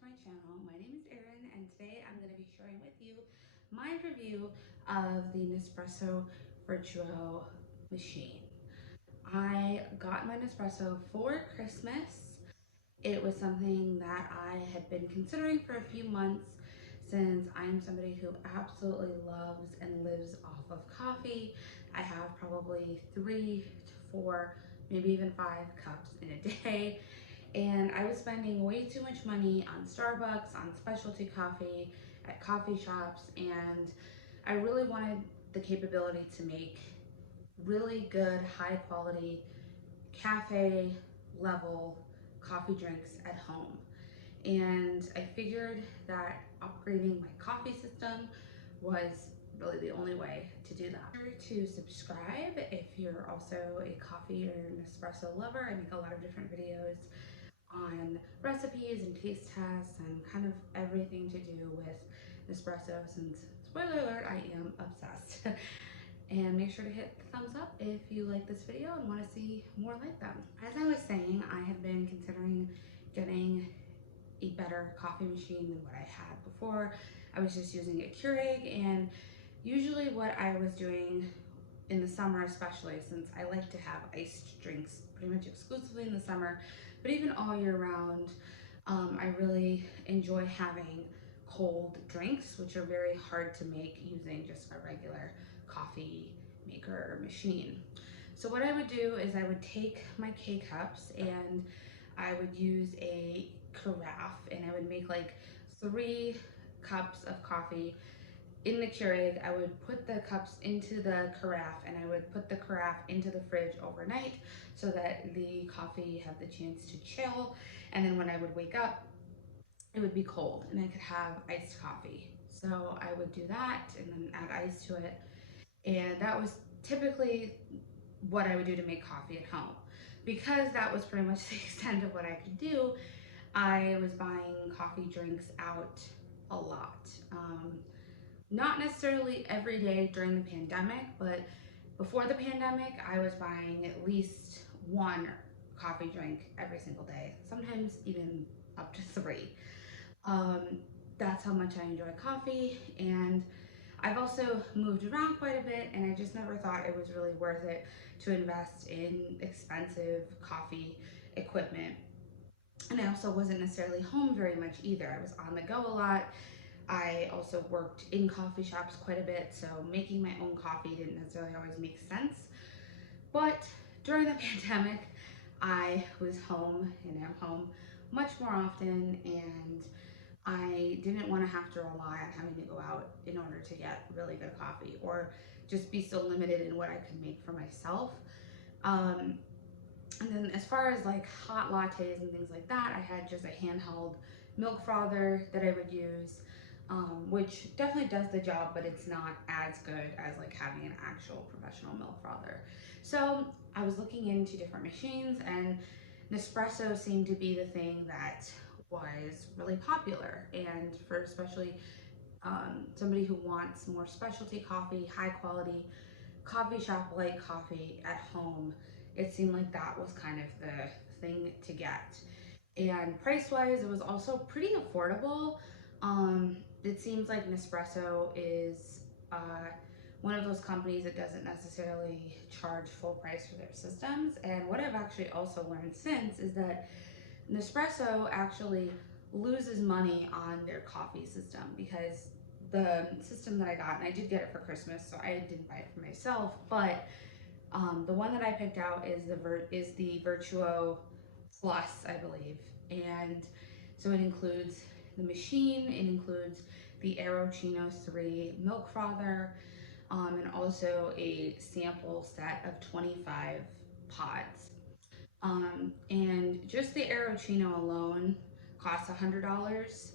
to my channel. My name is Erin and today I'm going to be sharing with you my review of the Nespresso Vertuo machine. I got my Nespresso for Christmas. It was something that I had been considering for a few months since I'm somebody who absolutely loves and lives off of coffee. I have probably 3 to 4, maybe even 5 cups in a day. And I was spending way too much money on Starbucks, on specialty coffee, at coffee shops, and I really wanted the capability to make really good, high quality, cafe level coffee drinks at home. And I figured that upgrading my coffee system was really the only way to do that. Be sure to subscribe if you're also a coffee or Nespresso lover. I make a lot of different videos on recipes and taste tests and kind of everything to do with Nespresso, since, spoiler alert, I am obsessed. And make sure to hit the thumbs up if you like this video and want to see more like them. As I was saying, I had been considering getting a better coffee machine than what I had before. I was just using a Keurig, and usually what I was doing in the summer, especially since I like to have iced drinks pretty much exclusively in the summer, but even all year round, I really enjoy having cold drinks, which are very hard to make using just a regular coffee maker or machine. So what I would do is I would take my K-cups and I would use a carafe, and I would make like 3 cups of coffee in the Keurig. I would put the cups into the carafe, and I would put the carafe into the fridge overnight so that the coffee had the chance to chill. And then when I would wake up, it would be cold and I could have iced coffee. So I would do that and then add ice to it. And that was typically what I would do to make coffee at home. Because that was pretty much the extent of what I could do, I was buying coffee drinks out a lot. Not necessarily every day during the pandemic, but before the pandemic, I was buying at least 1 coffee drink every single day, sometimes even up to 3. That's how much I enjoy coffee, and I've also moved around quite a bit, and I just never thought it was really worth it to invest in expensive coffee equipment. And I also wasn't necessarily home very much either. I was on the go a lot. I also worked in coffee shops quite a bit, so making my own coffee didn't necessarily always make sense. But during the pandemic, I was home and am home much more often, and I didn't want to have to rely on having to go out in order to get really good coffee, or just be so limited in what I could make for myself. And then as far as like hot lattes and things like that, I had just a handheld milk frother that I would use, which definitely does the job, but it's not as good as like having an actual professional milk frother. So I was looking into different machines, and Nespresso seemed to be the thing that was really popular, and for especially somebody who wants more specialty coffee, high quality coffee shop like coffee at home, it seemed like that was kind of the thing to get. And price wise, it was also pretty affordable. It seems like Nespresso is one of those companies that doesn't necessarily charge full price for their systems. And what I've actually also learned since is that Nespresso actually loses money on their coffee system, because the system that I got, and I did get it for Christmas, so I didn't buy it for myself, but the one that I picked out is the Vertuo Plus, I believe. And so it includes the machine, it includes the Aerochino 3 milk frother, and also a sample set of 25 pods. And just the Aerochino alone costs $100.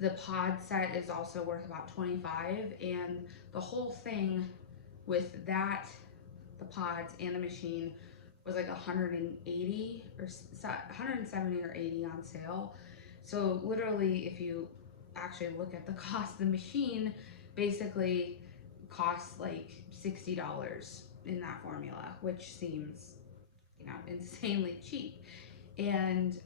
The pod set is also worth about $25, and the whole thing with that, the pods and the machine, was like 180 or 170 or 80 on sale. So literally, if you actually look at the cost, the machine basically costs like $60 in that formula, which seems, insanely cheap. And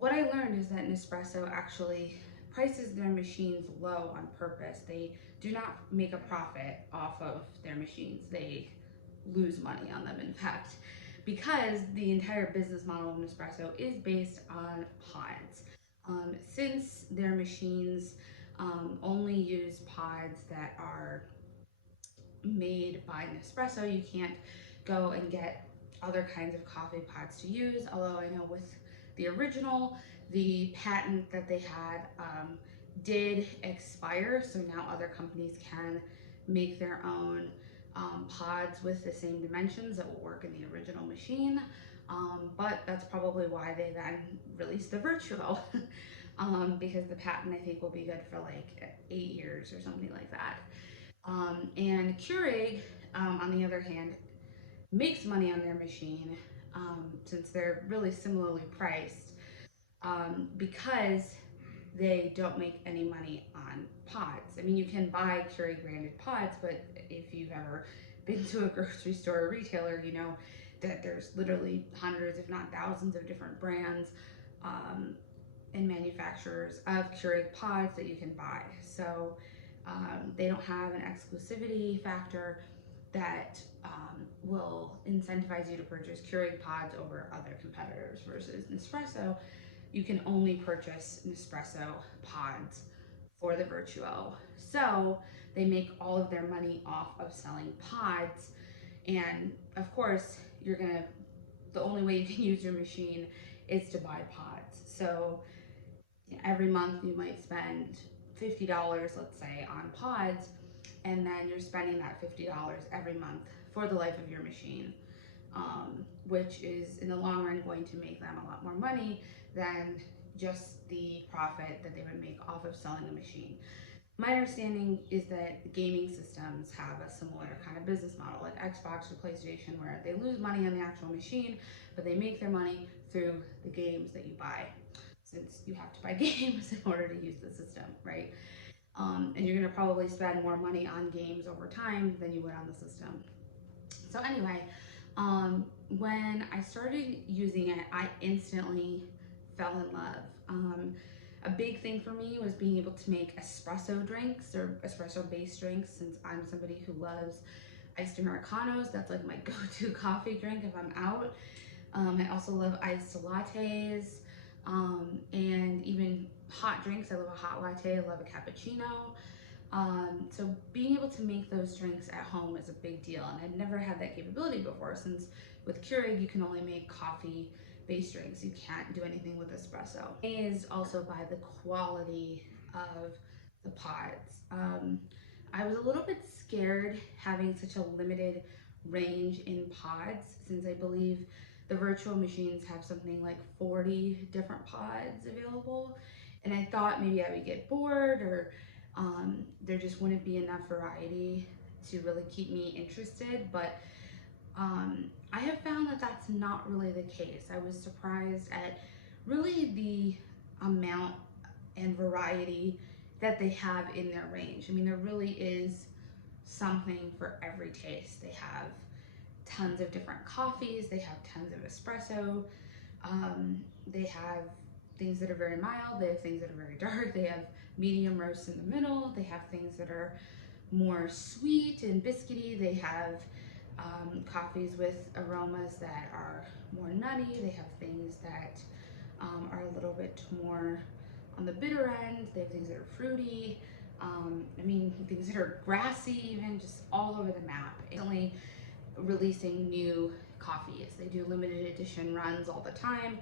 What I learned is that Nespresso actually prices their machines low on purpose. They do not make a profit off of their machines. They lose money on them, in fact, because the entire business model of Nespresso is based on pods. Since their machines only use pods that are made by Nespresso, you can't go and get other kinds of coffee pods to use. Although I know with the original, the patent that they had did expire, so now other companies can make their own pods with the same dimensions that will work in the original machine. But that's probably why they then released the Vertuo, because the patent I think will be good for like 8 years or something like that. And Keurig, on the other hand, makes money on their machine, since they're really similarly priced, because they don't make any money on pods. I mean, you can buy Keurig branded pods, but if you've ever been to a grocery store or retailer, you know that there's literally hundreds, if not thousands, of different brands and manufacturers of Keurig pods that you can buy. So they don't have an exclusivity factor that will incentivize you to purchase Keurig pods over other competitors. Versus Nespresso, you can only purchase Nespresso pods for the Vertuo. So they make all of their money off of selling pods. And of course, the only way you can use your machine is to buy pods. So every month you might spend $50, let's say, on pods, and then you're spending that $50 every month for the life of your machine, which is in the long run going to make them a lot more money than just the profit that they would make off of selling the machine. My understanding is that gaming systems have a similar kind of business model, like Xbox or PlayStation, where they lose money on the actual machine, but they make their money through the games that you buy, since you have to buy games in order to use the system, right? And you're gonna probably spend more money on games over time than you would on the system. So anyway, when I started using it, I instantly fell in love. A big thing for me was being able to make espresso drinks or espresso based drinks, since I'm somebody who loves iced Americanos. That's like my go-to coffee drink if I'm out. I also love iced lattes, and even hot drinks. I love a hot latte, I love a cappuccino. So being able to make those drinks at home is a big deal, and I'd never had that capability before, since with Keurig you can only make coffee based drinks. You can't do anything with espresso. It is also by the quality of the pods. I was a little bit scared having such a limited range in pods, since I believe the Vertuo machines have something like 40 different pods available, and I thought maybe I would get bored, or there just wouldn't be enough variety to really keep me interested. But I have found that that's not really the case. I was surprised at really the amount and variety that they have in their range. I mean, there really is something for every taste. They have tons of different coffees, they have tons of espresso, they have things that are very mild, they have things that are very dark, they have medium roast in the middle, they have things that are more sweet and biscuity, they have coffees with aromas that are more nutty, they have things that are a little bit more on the bitter end, they have things that are fruity, I mean, things that are grassy, even, just all over the map. Recently releasing new coffees. They do limited edition runs all the time.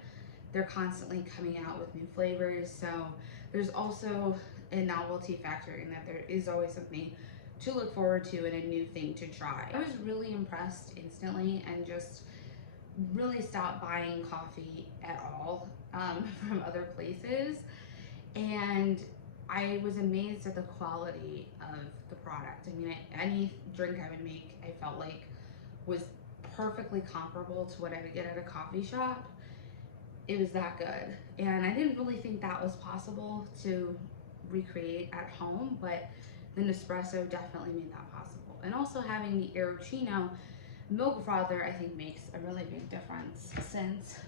They're constantly coming out with new flavors. So there's also a novelty factor in that there is always something to look forward to and a new thing to try. I was really impressed instantly and just really stopped buying coffee at all from other places. And I was amazed at the quality of the product. I mean, any drink I would make, I felt like was perfectly comparable to what I would get at a coffee shop. It was that good. And I didn't really think that was possible to recreate at home, but the Nespresso definitely made that possible. And also having the Aerochino milk frother, I think, makes a really big difference, since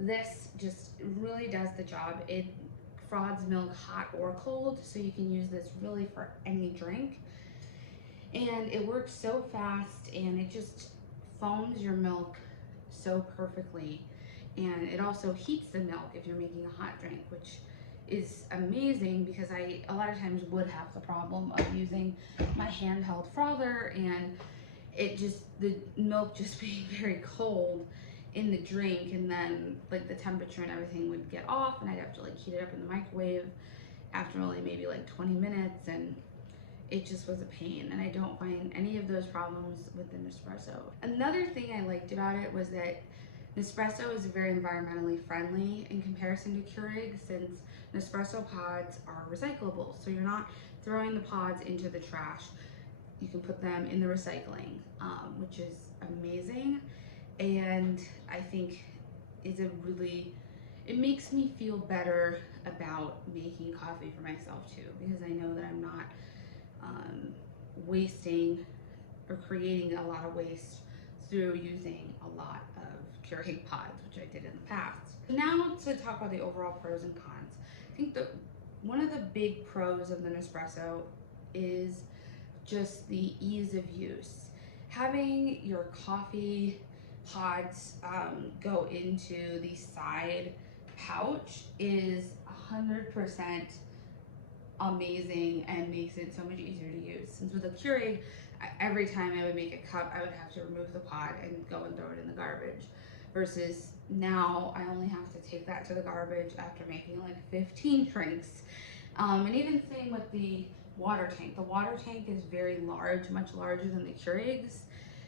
This just really does the job. It froths milk hot or cold, so you can use this really for any drink. And it works so fast, and it just foams your milk so perfectly. And it also heats the milk if you're making a hot drink, which is amazing because I a lot of times would have the problem of using my handheld frother and the milk just being very cold in the drink, and then like the temperature and everything would get off, and I'd have to like heat it up in the microwave after only maybe like 20 minutes, and it just was a pain, and I don't find any of those problems with the Nespresso. Another thing I liked about it was that Nespresso is very environmentally friendly in comparison to Keurig, since Nespresso pods are recyclable, so you're not throwing the pods into the trash. You can put them in the recycling, which is amazing, and I think it makes me feel better about making coffee for myself too, because I know that I'm not wasting or creating a lot of waste through using a lot of Keurig pods, which I did in the past. Now to talk about the overall pros and cons. I think that one of the big pros of the Nespresso is just the ease of use. Having your coffee pods go into the side pouch is 100% amazing and makes it so much easier to use. Since with a Keurig, every time I would make a cup, I would have to remove the pod and go and throw it in the garbage. Versus now, I only have to take that to the garbage after making like 15 drinks. And even same with the water tank. The water tank is very large, much larger than the Keurigs.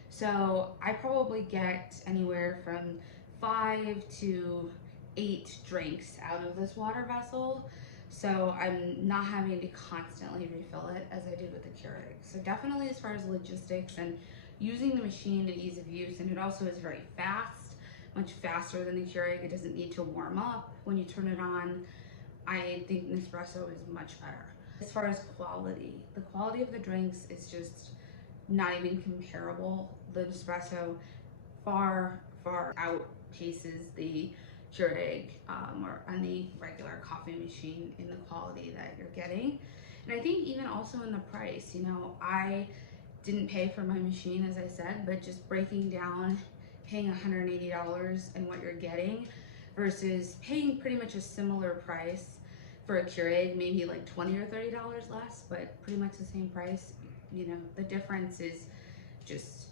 So I probably get anywhere from 5 to 8 drinks out of this water vessel. So I'm not having to constantly refill it as I do with the Keurig. So definitely as far as logistics and using the machine and ease of use, and it also is very fast, much faster than the Keurig. It doesn't need to warm up when you turn it on. I think Nespresso is much better. As far as quality, the quality of the drinks is just not even comparable. The Nespresso far outpaces the Keurig or any regular coffee machine in the quality that you're getting. And I think even also in the price, you know, I didn't pay for my machine, as I said, but just breaking down paying $180 and what you're getting versus paying pretty much a similar price for a Keurig, maybe like $20 or $30 less, but pretty much the same price. You know, the difference is just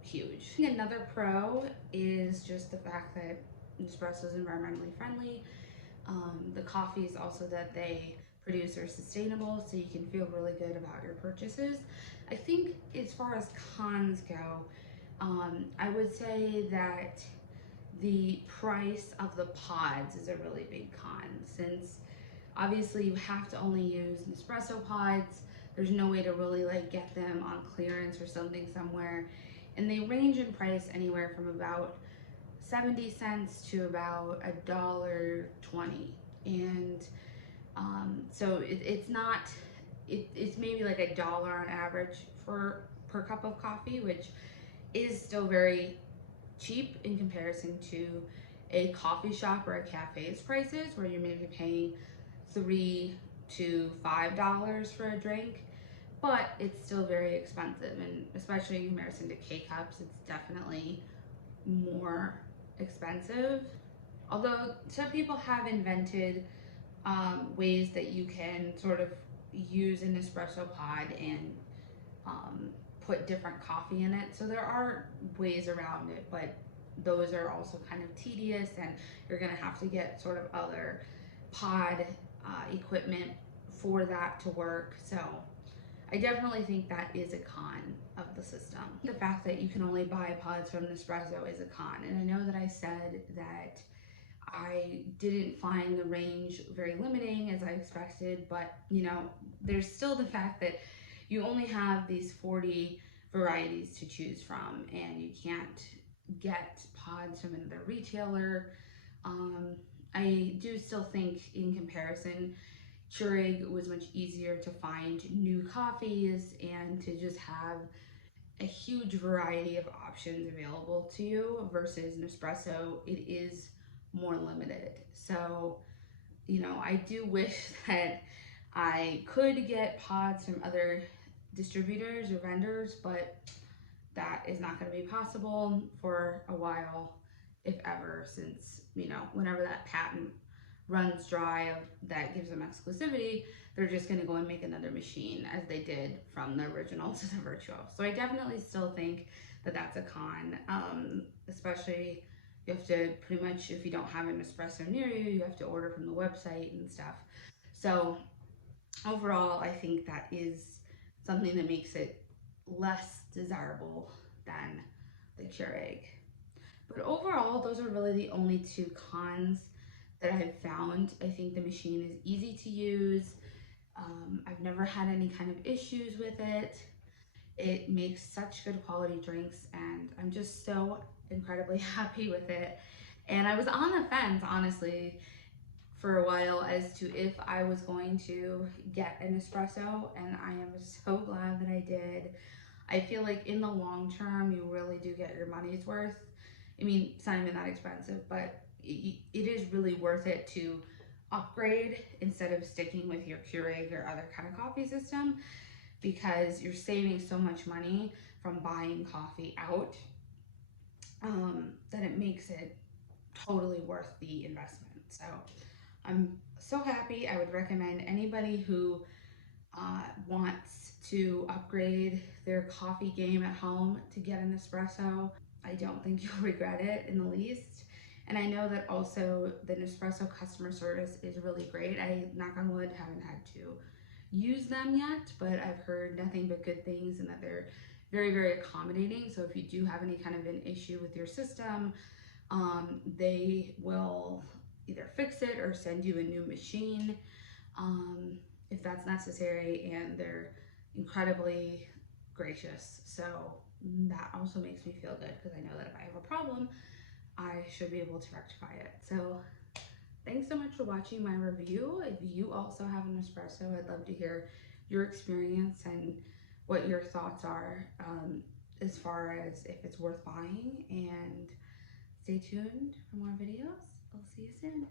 huge. Another pro is just the fact that Nespresso is environmentally friendly. The coffees also that they produce are sustainable, so you can feel really good about your purchases. I think as far as cons go, I would say that the price of the pods is a really big con, since obviously you have to only use Nespresso pods. There's no way to really like get them on clearance or something somewhere. And they range in price anywhere from about 70 cents to about $1.20. And so it's maybe like $1 on average per cup of coffee, which is still very cheap in comparison to a coffee shop or a cafe's prices, where you may be paying $3 to $5 for a drink, but it's still very expensive, and especially in comparison to K-cups, it's definitely more expensive. Although some people have invented ways that you can sort of use an espresso pod and put different coffee in it. So there are ways around it, but those are also kind of tedious, and you're gonna have to get sort of other pod equipment for that to work. So I definitely think that is a con of the system. The fact that you can only buy pods from Nespresso is a con. And I know that I said that I didn't find the range very limiting as I expected, but you know, there's still the fact that you only have these 40 varieties to choose from, and you can't get pods from another retailer. I do still think in comparison, Keurig was much easier to find new coffees and to just have a huge variety of options available to you versus Nespresso. It is more limited. So, you know, I do wish that I could get pods from other distributors or vendors, but that is not going to be possible for a while, if ever, since, you know, whenever that patent runs dry that gives them exclusivity, they're just going to go and make another machine as they did from the original to the Vertuo. So I definitely still think that that's a con, especially you have to pretty much, if you don't have an espresso near you, you have to order from the website and stuff. So overall, I think that is something that makes it less desirable than the Keurig. But overall, those are really the only two cons that I've found. I think the machine is easy to use. I've never had any kind of issues with it. It makes such good quality drinks, and I'm just so incredibly happy with it. And I was on the fence, honestly, for a while as to if I was going to get an espresso, and I am so glad that I did. I feel like in the long term, you really do get your money's worth. I mean, it's not even that expensive, but it is really worth it to upgrade instead of sticking with your Keurig or other kind of coffee system, because you're saving so much money from buying coffee out that it makes it totally worth the investment. So I'm so happy. I would recommend anybody who wants to upgrade their coffee game at home to get an espresso. I don't think you'll regret it in the least. And I know that also the Nespresso customer service is really great. I, knock on wood, haven't had to use them yet, but I've heard nothing but good things, and that they're very, very accommodating. So if you do have any kind of an issue with your system, they will either fix it or send you a new machine if that's necessary, and they're incredibly gracious. So that also makes me feel good, because I know that if I have a problem, I should be able to rectify it. So thanks so much for watching my review. If you also have an espresso, I'd love to hear your experience and what your thoughts are as far as if it's worth buying. And stay tuned for more videos. I'll see you soon.